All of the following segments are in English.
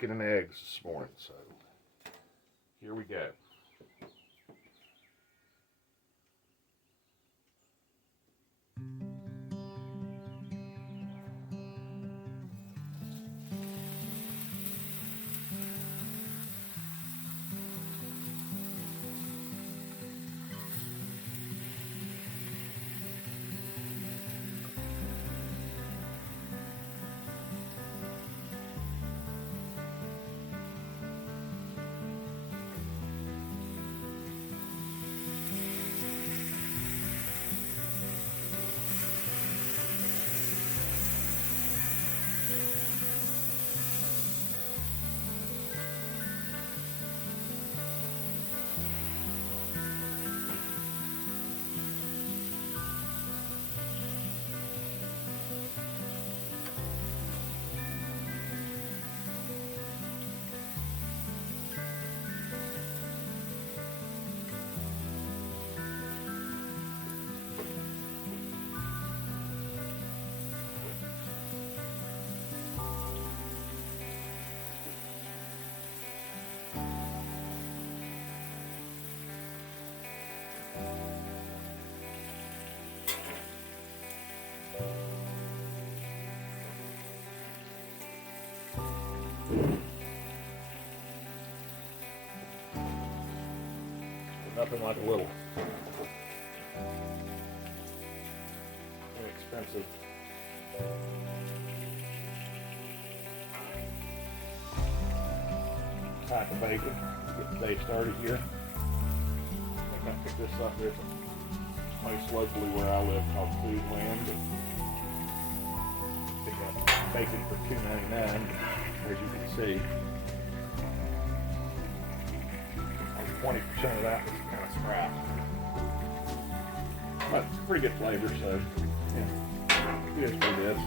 bacon and eggs this morning, so here we go. Nothing like a little inexpensive pack of bacon to get the day started here. I think I picked this up. There's a place locally where I live called Foodland. Pick up bacon for $2.99, as you can see. 20% of that was kind of scrap. But it's pretty good flavor, so yeah, it is what it is.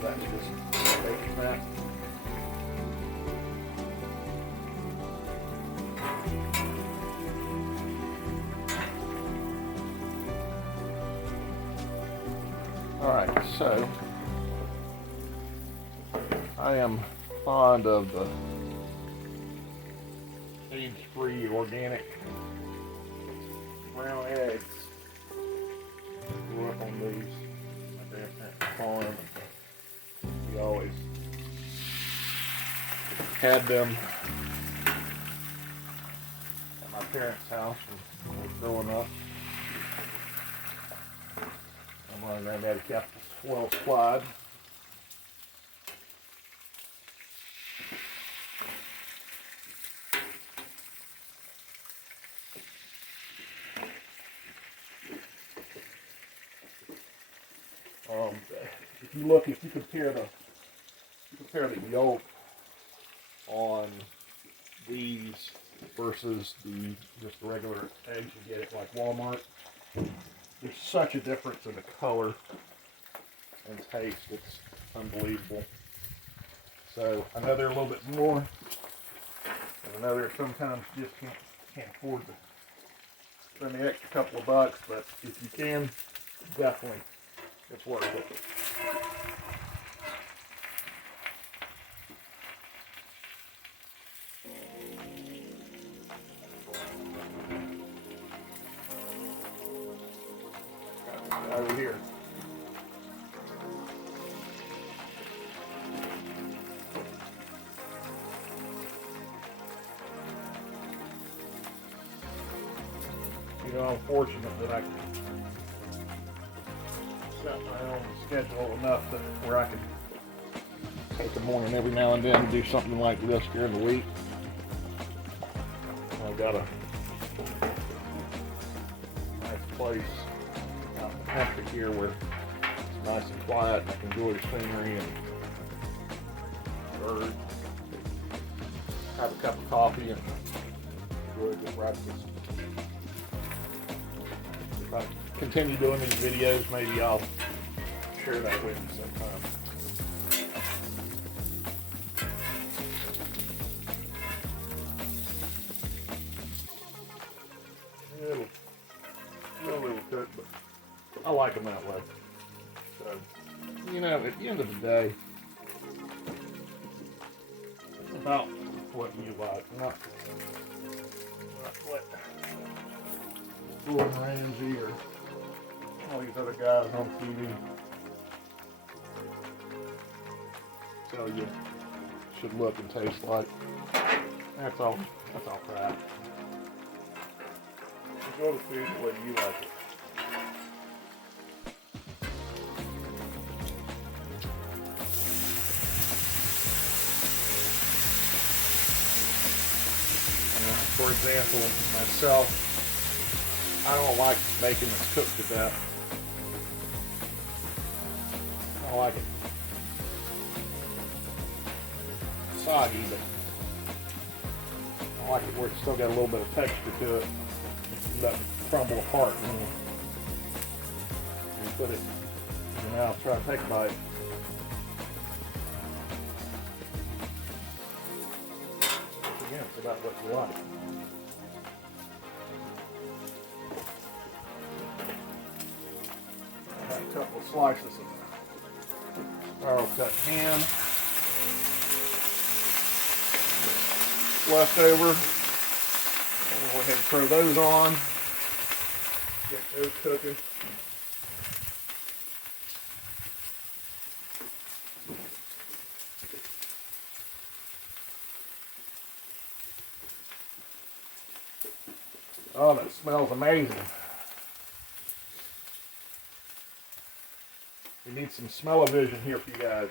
That's just bacon wrap. Alright, so I am fond of the age-free organic brown eggs. Grew up on these. My grandparents' farm. We always had them at my parents' house when I was growing up. And my granddaddy kept us well supplied. If you compare the yolk on these versus just the regular eggs you get at like Walmart, there's such a difference in the color and taste. It's unbelievable. So I know they're a little bit more, and I know there sometimes you just can't afford to spend the extra couple of bucks, but if you can, definitely it's worth it. Over here. You know, I'm fortunate that I can set my own schedule enough that where I can take a morning every now and then and do something like this during the week. I've got a nice place out in the country here where it's nice and quiet and I can enjoy the scenery and birds. Have a cup of coffee and enjoy a good breakfast. continue doing these videos, maybe I'll share that with you sometime. Little cut, but I like them that way. So, you know, at the end of the day, it's about what you like, not what Gordon Ramsay or all these other guys on TV tell you should look and taste like. That's all crap. Enjoy the food the way you like it. For example, myself, I don't like bacon that's cooked to death. I don't like it soggy, but I like it where it's still got a little bit of texture to it. It doesn't crumble apart when you put it in your mouth. Try to take a bite. Again, it's about what you like. A couple of slices of spiral cut ham left over. I'll go ahead and throw those on. Get those cooking. Oh, that smells amazing. We need some smell-o-vision here for you guys.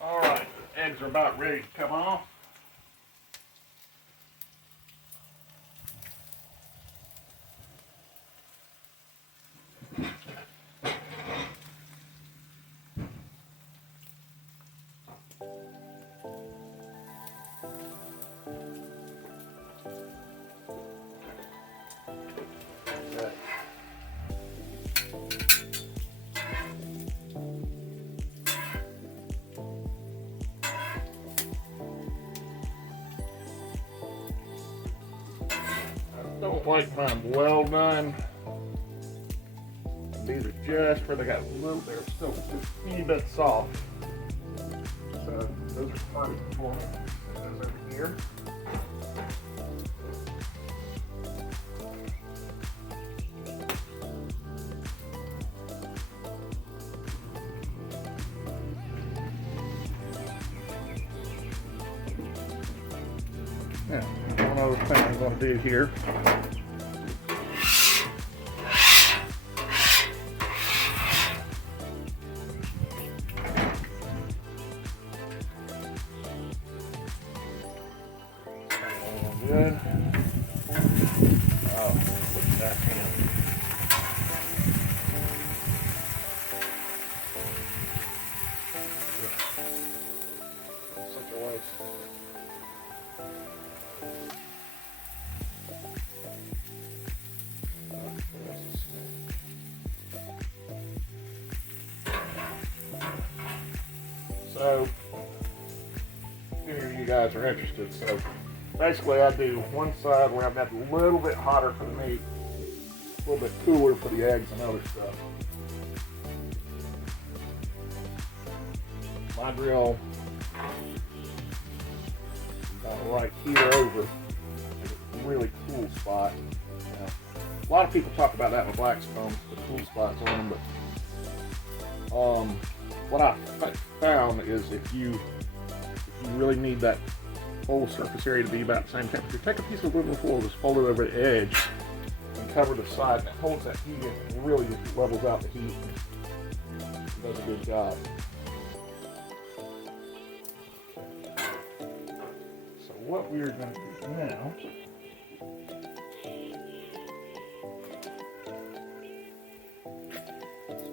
All right, the eggs are about ready to come off. Don't like mine well done. These are just where they got a little, they're still just a teeny bit soft. So those are perfect for me. Put those over here. Now, one other thing I'm going to do here. Good. Oh, look at that ham. Such a waste. So, if any of you guys are interested, so basically I do one side where I've got a little bit hotter for the meat, a little bit cooler for the eggs and other stuff. My grill about right here over is a really cool spot. Now, a lot of people talk about that with Blackstone, the cool spots on them, but what I found is if you really need that whole surface area to be about the same temperature, take a piece of aluminum foil, just fold it over the edge and cover the side, and it holds that heat in and really just levels out the heat. It does a good job. So what we're going to do now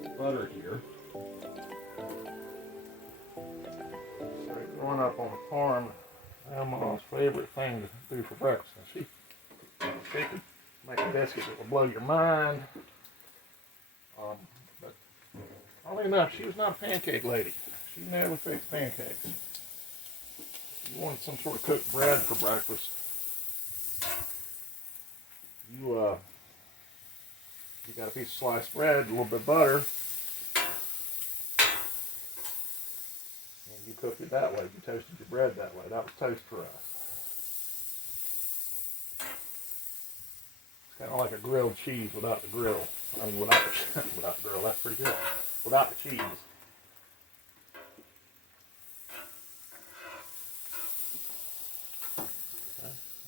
is butter here. Growing up on a farm, Grandma's favorite thing to do for breakfast. She could make a biscuit that will blow your mind. But oddly enough, she was not a pancake lady. She never fixed pancakes. If you wanted some sort of cooked bread for breakfast, you got a piece of sliced bread, a little bit of butter, and you cooked it that way. You toasted your bread that way. That was toast for us. It's kind of like a grilled cheese without the grill. I mean, without the grill, that's pretty good. Without the cheese.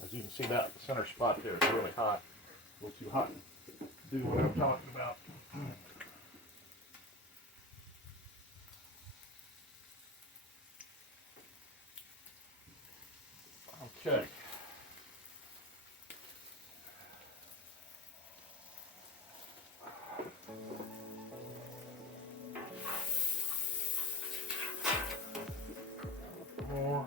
As you can see, that center spot there is really hot. A little too hot to do what I'm talking about. Okay. More.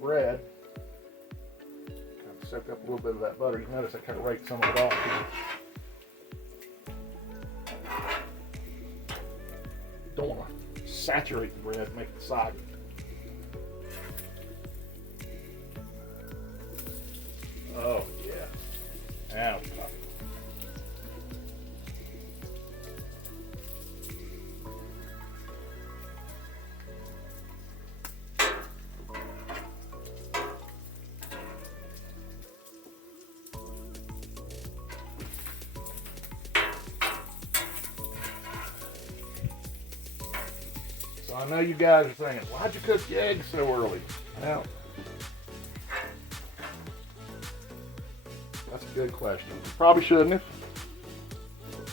Bread. Kind of soak up a little bit of that butter. You notice I kind of rake some of it off here. Don't want to saturate the bread, make it soggy. Oh yeah. Now we're talking. So I know you guys are saying, why'd you cook the eggs so early? Well, that's a good question. Probably shouldn't have.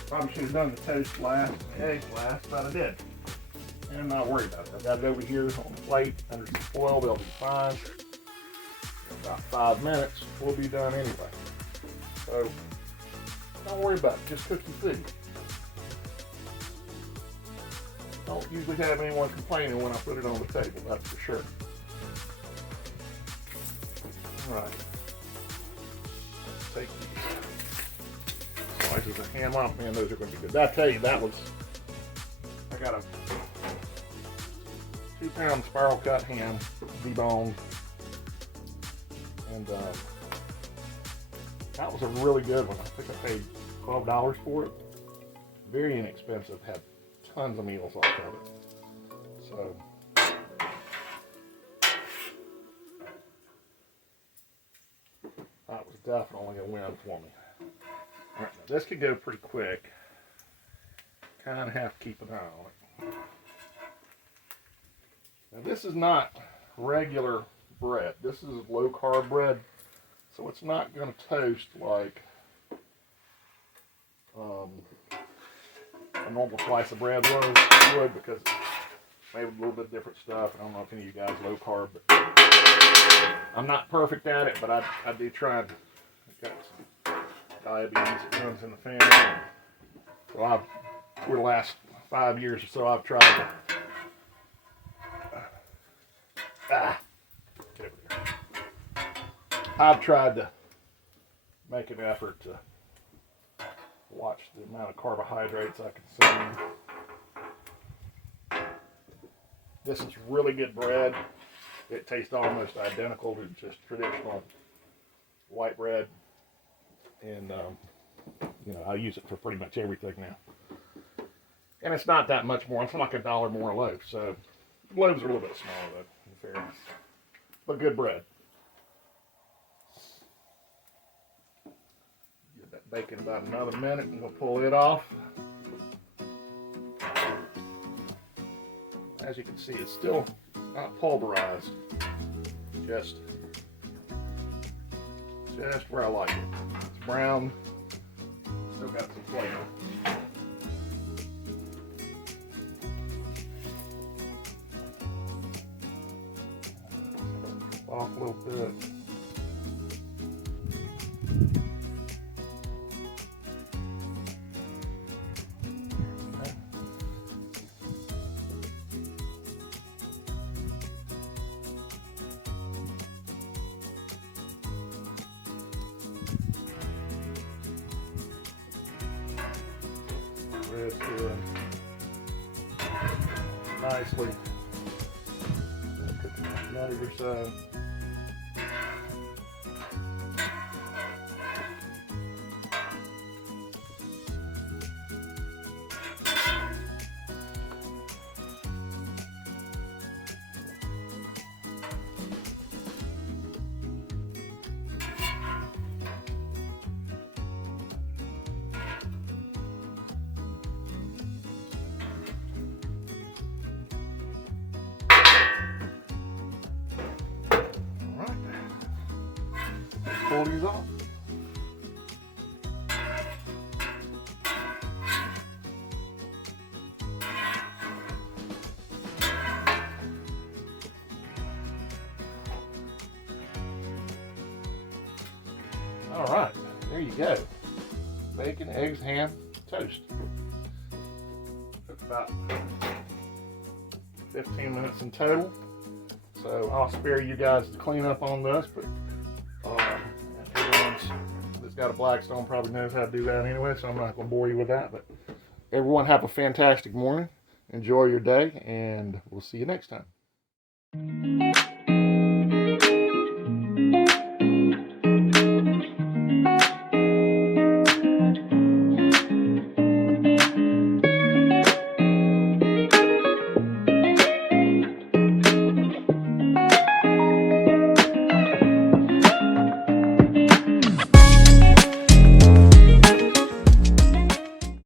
Probably should have done the toast last and the eggs last, but I did. And I'm not worried about it. I've got it over here on the plate under some foil. They'll be fine. In about 5 minutes, we'll be done anyway. So don't worry about it. Just cook your food. Don't usually have anyone complaining when I put it on the table, that's for sure. All right. Take these slices of ham off. Man, those are going to be good. I tell you, I got a 2-pound spiral cut ham, deboned. And that was a really good one. I think I paid $12 for it. Very inexpensive. Had tons of meals off of it. So that was definitely a win for me. All right, now this could go pretty quick. Kind of have to keep an eye on it. Now this is not regular bread. This is low carb bread, so it's not going to toast like a normal slice of bread would, because it's made with a little bit different stuff. I don't know if any of you guys are low carb, but I'm not perfect at it, but I do try. I've got some diabetes that runs in the family. So for the last 5 years or so, I've tried to get over there. I've tried to make an effort to watch the amount of carbohydrates I consume. This is really good bread. It tastes almost identical to just traditional white bread, and I use it for pretty much everything now. And it's not that much more. It's like $1 more a loaf. So loaves are a little bit smaller, though, in fairness, but good bread. Bake it about another minute and we'll pull it off. As you can see, it's still not pulverized, just where I like it. It's brown, still got some flavor. Off a little bit. this doing nicely. Cook a minute or so. Pull these off. All right, there you go. Bacon, eggs, ham, toast. Took about 15 minutes in total. So I'll spare you guys the cleanup on this, but everyone's that's got a Blackstone probably knows how to do that anyway, so I'm not going to bore you with that. But everyone have a fantastic morning. Enjoy your day, and we'll see you next time.